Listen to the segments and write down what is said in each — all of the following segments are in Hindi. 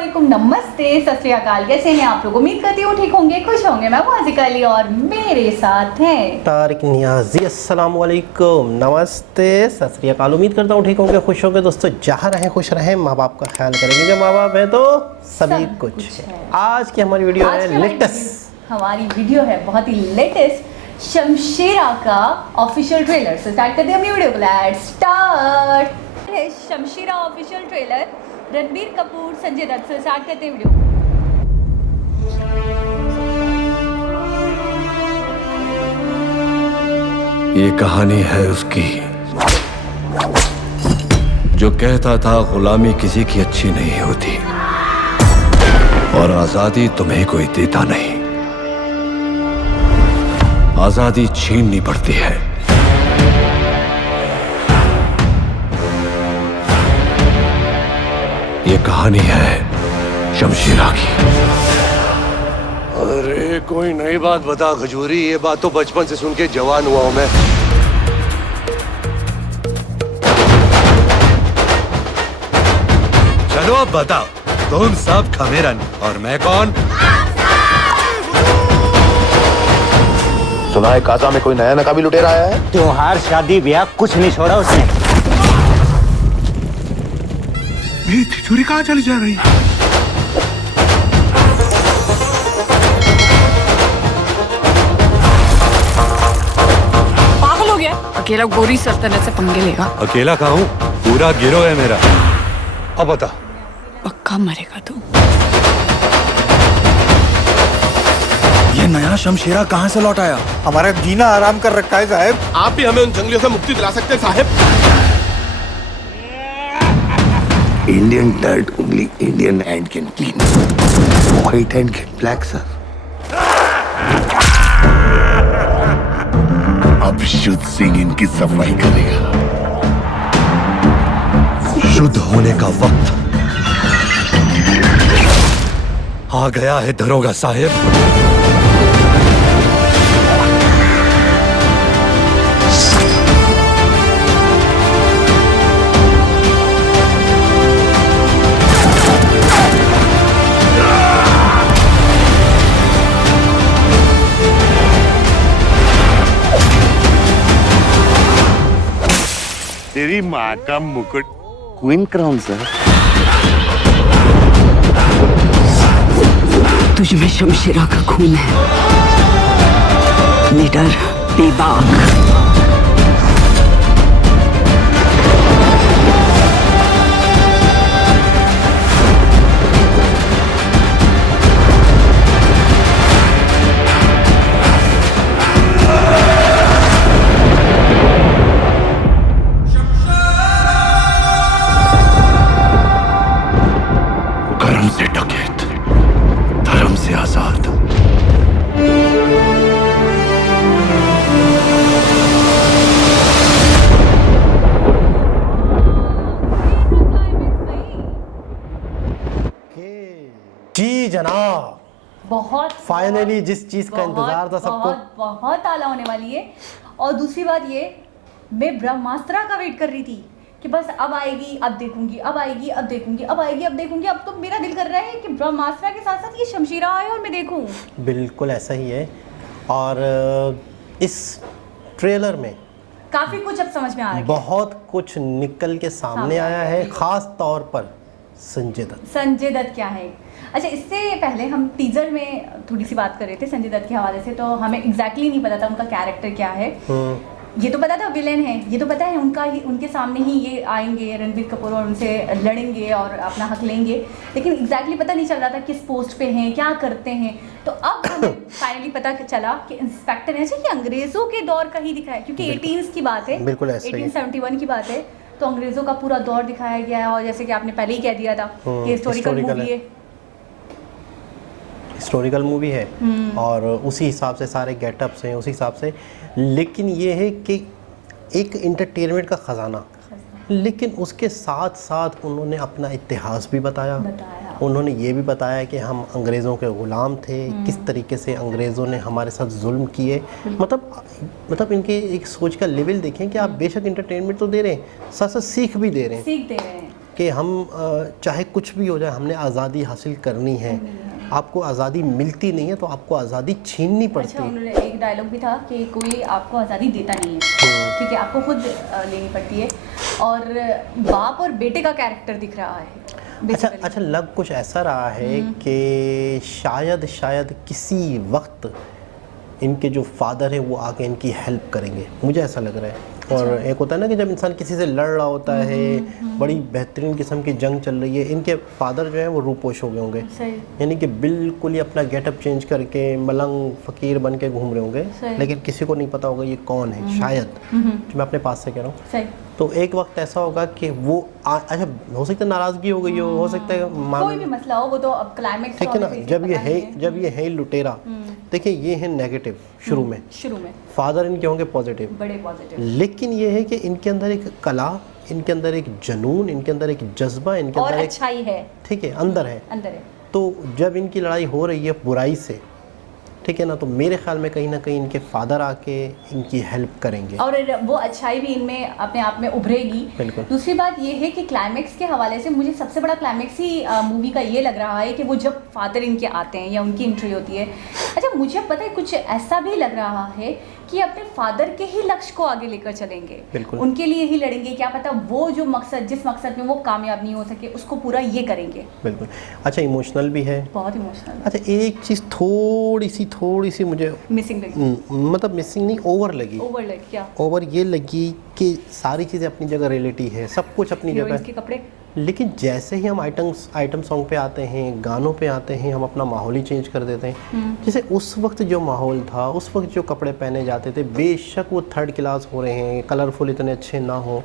अस्सलामुअलैकुम, नमस्ते, सत श्री अकाल। कैसे हैं आप लोग? उम्मीद करती हूँ ठीक होंगे, खुश होंगे। मैं वाजिका अली और मेरे साथ हैं तारिक नियाजी। अस्सलामुअलैकुम, नमस्ते, सत श्री अकाल। उम्मीद करता हूँ ठीक होंगे, खुश होंगे। दोस्तों जहाँ रहें खुश रहें, माँ बाप का ख्याल करेंगे। जब माँ बाप है तो सभी सब कुछ कुछ है। है। आज की हमारी वीडियो है लेटेस्ट। हमारी वीडियो है बहुत ही लेटेस्ट, शमशेरा का ऑफिशियल ट्रेलर। से स्टार्ट करते हैं अपनी वीडियो को। Let's start. है शमशेरा ऑफिशियल ट्रेलर, रणबीर कपूर, संजय दत्त से स्टार्ट करते हैं वीडियो। ये कहानी है उसकी जो कहता था गुलामी किसी की अच्छी नहीं होती और आजादी तुम्हें कोई देता नहीं, आजादी छीननी पड़ती है। ये कहानी है शमशेरा की। अरे कोई नई बात बता खजूरी, ये बात तो बचपन से सुन के जवान हुआ हूं मैं। चलो अब बताओ, तुम सब खमेरन और मैं कौन? सुना है काजा में कोई नया नकाबी लुटेरा आया है। त्योहार शादी ब्याह कुछ नहीं छोड़ा उसने। मेरी तिजोरी कहाँ चली जा रही है? पागल हो गया, अकेला गोरी सल्तनत से पंगे लेगा। अकेला कहाँ हूँ, पूरा गिरोह है मेरा। अब बता, पक्का मरेगा तू। ये नया शमशेरा कहाँ से लौट आया? हमारा जीना आराम कर रखा है साहब। आप भी हमें उन जंगलियों से मुक्ति दिला सकते हैं साहब। Indian dirt only Indian hand can clean. White hand get black, sir. अब शुद्ध सिंह इनकी सफाई करेगा। शुद्ध होने का वक्त आ गया है दरोगा साहेब। तेरी माँ का मुकुट क्वीन क्राउन, सर। तुझ में शमशेरा का खून है, निडर, बेबाक। कर्म से डकैत, धर्म से आजाद। जी जनाब, बहुत फाइनली जिस चीज का इंतजार था सबको, बहुत आला होने वाली है। और दूसरी बात ये, मैं ब्रह्मास्त्रा का वेट कर रही थी कि बस अब आएगी, अब देखूंगी, अब आएगी, अब देखूंगी, अब आएगी, अब देखूंगी। अब तो मेरा दिल कर रहा है कि ब्रह्मास्त्रा के साथ साथ ये शमशेरा आए और मैं देखूं। बिल्कुल ऐसा ही है। और इस ट्रेलर में काफी कुछ अब समझ में आ रहा है। बहुत कुछ निकल के सामने आया है, खास तौर पर संजय दत्त। संजय दत्त क्या है? अच्छा, इससे पहले हम टीजर में थोड़ी सी बात कर रहे थे संजय दत्त के हवाले से, तो हमें एग्जैक्टली नहीं पता था उनका कैरेक्टर क्या है। ये तो पता था विलेन है, ये तो पता है उनका ही, उनके सामने ही ये आएंगे रणबीर कपूर और उनसे लड़ेंगे और अपना हक लेंगे, लेकिन एग्जैक्टली पता नहीं चल रहा था किस पोस्ट पे हैं, क्या करते हैं। तो अब हमें फाइनली पता चला कि इंस्पेक्टर है। ये अंग्रेजों के दौर का ही दिखाया है, क्योंकि 18s की बात है, बिल्कुल ऐसा ही है। 1871 की बात है, तो अंग्रेजों का पूरा दौर दिखाया गया है। और जैसे कि आपने पहले ही कह दिया था कि हिस्टोरिकल मूवी है, हिस्टोरिकल मूवी है और उसी हिसाब से सारे गेटअप्स हैं, उसी हिसाब से। लेकिन ये है कि एक इंटरटेनमेंट का ख़जाना, लेकिन उसके साथ साथ उन्होंने अपना इतिहास भी बताया। उन्होंने ये भी बताया कि हम अंग्रेज़ों के ग़ुलाम थे, किस तरीके से अंग्रेज़ों ने हमारे साथ जुल्म किए। मतलब इनके एक सोच का लेवल देखें कि आप बेशक इंटरटेनमेंट तो दे रहे हैं, साथ साथ सीख भी दे रहे हैं। कि हम चाहे कुछ भी हो जाए, हमने आज़ादी हासिल करनी है। आपको आज़ादी मिलती नहीं है तो आपको आज़ादी छीननी पड़ती अच्छा, है। उन्होंने एक डायलॉग भी था कि कोई आपको आज़ादी देता नहीं है, ठीक है, आपको खुद लेनी पड़ती है। और बाप और बेटे का कैरेक्टर दिख रहा है basically। अच्छा, लग कुछ ऐसा रहा है कि शायद किसी वक्त इनके जो फादर हैं वो आके इनकी हेल्प करेंगे, मुझे ऐसा लग रहा है। और एक होता है ना कि जब इंसान किसी से लड़ रहा होता है, बड़ी बेहतरीन किस्म की जंग चल रही है, इनके फादर जो है वो रूपोश हो गए होंगे, सही। यानी कि बिल्कुल ही अपना गेटअप चेंज करके मलंग फ़कीर बन के घूम रहे होंगे, लेकिन किसी को नहीं पता होगा ये कौन है, शायद, जो मैं अपने पास से कह रहा हूँ। सही। तो एक वक्त ऐसा होगा कि वो अच्छा, हो सकता है नाराज़गी हो गई हो सकता है कोई भी मसला हो, वो तो अब क्लाइमेक्स, ठीक है ना। जब ये है लुटेरा, देखिए ये है नेगेटिव शुरू में, फादर इनके होंगे पॉजिटिव, बड़े पॉजिटिव, लेकिन ये है कि इनके अंदर एक कला, इनके अंदर एक जुनून, इनके अंदर एक जज्बा, इनके और अंदर एक अच्छाई है, ठीक है, अंदर है। तो जब इनकी लड़ाई हो रही है बुराई से, ठीक है ना, तो मेरे ख्याल में कहीं ना कहीं इनके फादर आके इनकी हेल्प करेंगे और वो अच्छाई भी इनमें अपने आप में उभरेगी। बिल्कुल। दूसरी बात ये है कि क्लाइमेक्स के हवाले से मुझे सबसे बड़ा क्लाइमेक्स ही मूवी का ये लग रहा है कि वो जब फादर इनके आते हैं या उनकी एंट्री होती है। अच्छा, मुझे पता है कुछ ऐसा भी लग रहा है कि अपने फादर के ही लक्ष्य को आगे लेकर चलेंगे, बिल्कुल, उनके लिए ही लड़ेंगे। क्या पता वो जो मकसद, जिस मकसद में वो कामयाब नहीं हो सके, उसको पूरा ये करेंगे। बिल्कुल। अच्छा, इमोशनल भी है, बहुत इमोशनल। अच्छा, एक चीज़ थोड़ी सी मुझे मिसिंग लगी, मतलब मिसिंग नहीं, ओवर लगी। क्या ओवर ये लगी कि सारी चीज़ें अपनी जगह रियलिटी है, सब कुछ अपनी जगह के कपड़े, लेकिन जैसे ही हम आइटम सॉन्ग पे आते हैं, गानों पे आते हैं, हम अपना माहौल ही चेंज कर देते हैं। जैसे उस वक्त जो माहौल था, उस वक्त जो कपड़े पहने जाते थे, बेशक वो थर्ड क्लास हो रहे हैं, कलरफुल इतने अच्छे ना हो,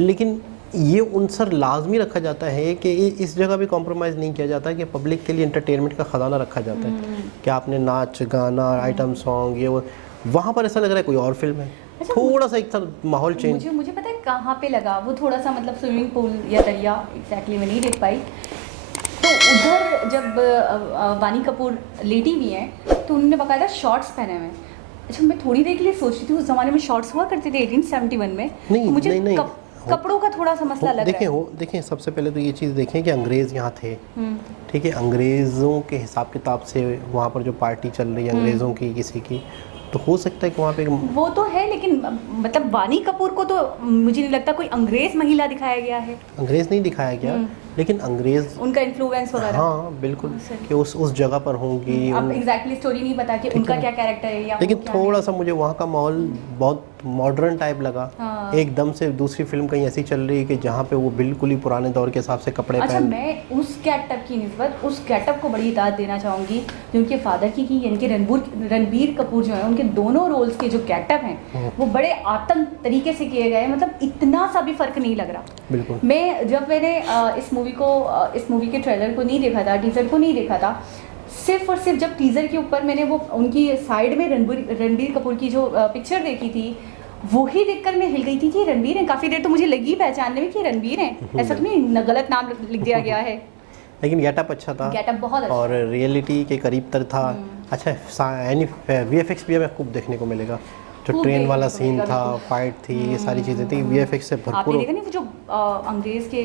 लेकिन ये उनसर लाजमी रखा जाता है कि इस जगह भी कॉम्प्रोमाइज़ नहीं किया जाता कि पब्लिक के लिए एंटरटेनमेंट का ख़जाना रखा जाता है कि आपने नाच गाना, आइटम सॉन्ग, ये वो, वहाँ पर ऐसा लग रहा है कोई और फिल्म है। अच्छा, थोड़ा सा एक माहौल चेंज मुझे पता है कहाँ पे लगा वो, थोड़ा सा मतलब स्विमिंग पूल या दरिया, एग्जैक्टली मैं नहीं देख पाई। तो उधर जब वानी कपूर लेटी हुई हैं तो उन्होंने बकायदा शॉर्ट्स पहने हुए हैं। अच्छा, मैं थोड़ी देर के लिए सोच रही थी उस ज़माने में शॉर्ट्स हुआ करते थे 1871 में। नहीं, तो मुझे नहीं, कपड़ों का थोड़ा सा मसला लग रहा है। देखें, सबसे पहले तो ये चीज़ देखें कि अंग्रेज़ यहाँ थे, ठीक है, अंग्रेज़ों के हिसाब किताब से वहाँ पर जो पार्टी चल रही है अंग्रेज़ों की, किसी की, तो हो सकता है कि वहाँ पे वो तो है, लेकिन मतलब वानी कपूर को तो मुझे नहीं लगता कोई अंग्रेज़ महिला दिखाया गया है। अंग्रेज़ नहीं दिखाया गया, लेकिन अंग्रेज़ उनका इन्फ्लुएंस वगैरह, हाँ बिल्कुल, कि उस जगह पर होंगी। अब एग्जैक्टली स्टोरी नहीं पता कि उनका क्या कैरेक्टर है या, लेकिन थोड़ा सा मुझे वहाँ का माहौल बहुत मॉडर्न टाइप लगा। एकदम से दूसरी फिल्म कहीं ऐसी चल रही है कि जहाँ पे वो बिल्कुल ही पुराने दौर के हिसाब से कपड़े अच्छा, पहन। मैं उस गेटअप की निस्बत उस गेटअप को बड़ी दाद देना चाहूँगी जो उनके फादर की यानी कि रणबीर कपूर जो है, उनके दोनों रोल्स के जो गेटअप हैं वो बड़े आतंक तरीके से किए गए, मतलब इतना सा भी फर्क नहीं लग रहा। बिल्कुल। मैंने इस मूवी के ट्रेलर को नहीं देखा था, टीजर को नहीं देखा था, सिर्फ और सिर्फ जब टीजर के ऊपर मैंने वो उनकी साइड में रणबीर कपूर की जो पिक्चर देखी थी, वही देखकर मैं हिल गई थी कि रणबीर हैं। काफ़ी देर तो मुझे लगी पहचानने में कि रणबीर हैं, ऐसा तो नहीं गलत नाम लिख दिया गया है। लेकिन गेटअप अच्छा था, गेटअप बहुत अच्छा और रियलिटी के करीब तर था। अच्छा, यानी VFX भी हमें खूब देखने को मिलेगा, जो ट्रेन वाला सीन था, फाइट थी, ये सारी चीज़ें थी, VFX से भरपूर। आपने देखा नहीं वो जो अंग्रेज़ के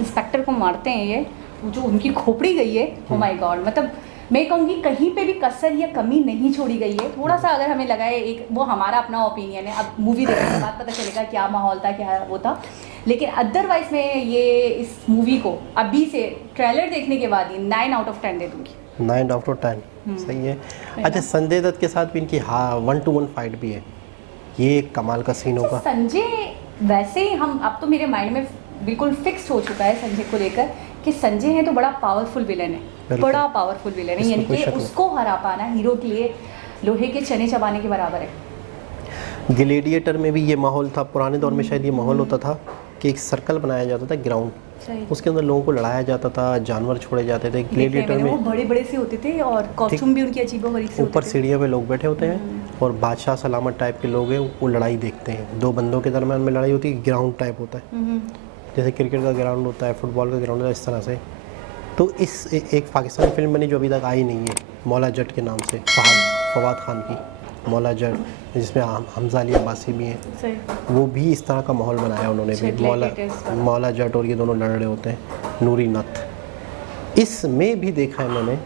इंस्पेक्टर को मारते हैं, ये वो जो उनकी खोपड़ी गई है, ओ माय गॉड, मतलब मैं कहूँगी कहीं पे भी कसर या कमी नहीं छोड़ी गई है। थोड़ा सा अगर हमें लगा है, एक वो हमारा अपना ओपिनियन है, अब मूवी देखने के बाद पता चलेगा क्या माहौल था, क्या वो था, लेकिन अदरवाइज मैं ये इस मूवी को अभी से ट्रेलर देखने के बाद ही 9 आउट ऑफ 10 दे दूँगी। 9 आउट ऑफ 10 सही है। अच्छा, संजय दत्त के साथ भी इनकी 1-to-1 फाइट भी है, ये एक कमाल का सीन होगा। संजय वैसे ही हम अब तो मेरे माइंड में बिल्कुल फिक्स हो चुका है संजय को लेकर कि संजय है तो बड़ा पावरफुल विलन है, बड़ा पावरफुल विलन है, यानी कि उसको हरा पाना हीरो के लिए लोहे के चने चबाने के बराबर है। ग्लेडिएटर में भी ये माहौल था, पुराने दौर में शायद ये माहौल होता था कि एक सर्कल बनाया जाता था ग्राउंड, उसके अंदर लोगों को लड़ाया जाता था, जानवर छोड़े जाते थे। ग्लेडिएटर में वो बड़े बड़े से होते थे और कॉस्ट्यूम भी उनकी अजीबो-गरीब से होते थे। ऊपर सीढ़ियों पे लोग बैठे होते हैं और बादशाह सलामत टाइप के लोग हैं, वो लड़ाई देखते हैं, दो बंदों के दरमियान में लड़ाई होती है, ग्राउंड टाइप होता है, जैसे क्रिकेट का ग्राउंड होता है, फुटबॉल का ग्राउंड होता है, इस तरह से। तो एक पाकिस्तानी फिल्म बनी जो अभी तक आई नहीं है, मौला जट के नाम से, फवाद खान की, मौला जट, जिसमें हमजा अली अब्बासी भी हैं, सही। वो भी इस तरह का माहौल बनाया उन्होंने भी। मौला जट और ये दोनों लड़ रहे होते हैं, नूरी नथ। इसमें भी देखा है मैंने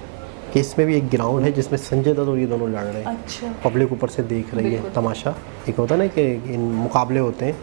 कि इसमें भी एक ग्राउंड है जिसमें संजय दत्त और ये दोनों लड़ रहे हैं। अच्छा। पब्लिक ऊपर से देख रही है तमाशा। एक होता है ना कि इन मुकाबले होते हैं,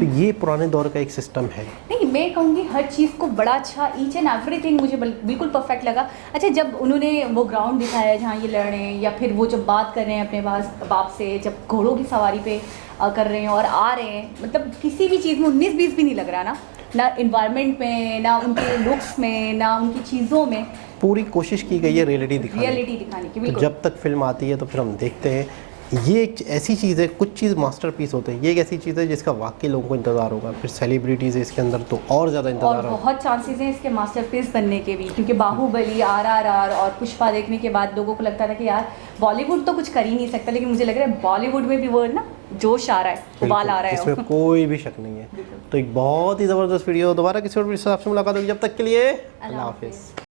तो ये पुराने दौर का एक सिस्टम है। नहीं, मैं कहूँगी हर चीज़ को बड़ा अच्छा, ईच एंड एवरीथिंग मुझे बिल्कुल परफेक्ट लगा। अच्छा, जब उन्होंने वो ग्राउंड दिखाया जहाँ ये लड़ रहे हैं, या फिर वो जब बात कर रहे हैं अपने बाप से, जब घोड़ों की सवारी पे कर रहे हैं और आ रहे हैं, मतलब किसी भी चीज़ में 19-20 भी नहीं लग रहा ना इन्वायरमेंट में, ना उनके लुक्स में, ना उनकी चीज़ों में। पूरी कोशिश की गई है रियलिटी दिखाने की। तो बिल्कुल। जब तक फिल्म आती है तो फिर हम देखते हैं। ये एक ऐसी चीज़ है, कुछ चीज़ मास्टरपीस होते हैं, ये एक ऐसी चीज़ है जिसका वाकई लोगों को इंतज़ार होगा। फिर सेलिब्रिटीज़ इसके अंदर तो और ज़्यादा और इंतज़ार होगा। बहुत चांसेस हैं इसके मास्टरपीस बनने के भी, क्योंकि बाहुबली, RRR और पुष्पा देखने के बाद लोगों को लगता था कि यार बॉलीवुड तो कुछ कर ही नहीं सकता, लेकिन मुझे लग रहा है बॉलीवुड में भी वो ना जोश आ रहा है, उबाल आ रहा है। इसमें कोई भी शक नहीं है। तो एक बहुत ही ज़बरदस्त वीडियो, दोबारा किसी और हिसाब से मुलाकात होगी। जब तक के लिए अल्लाह हाफिज़।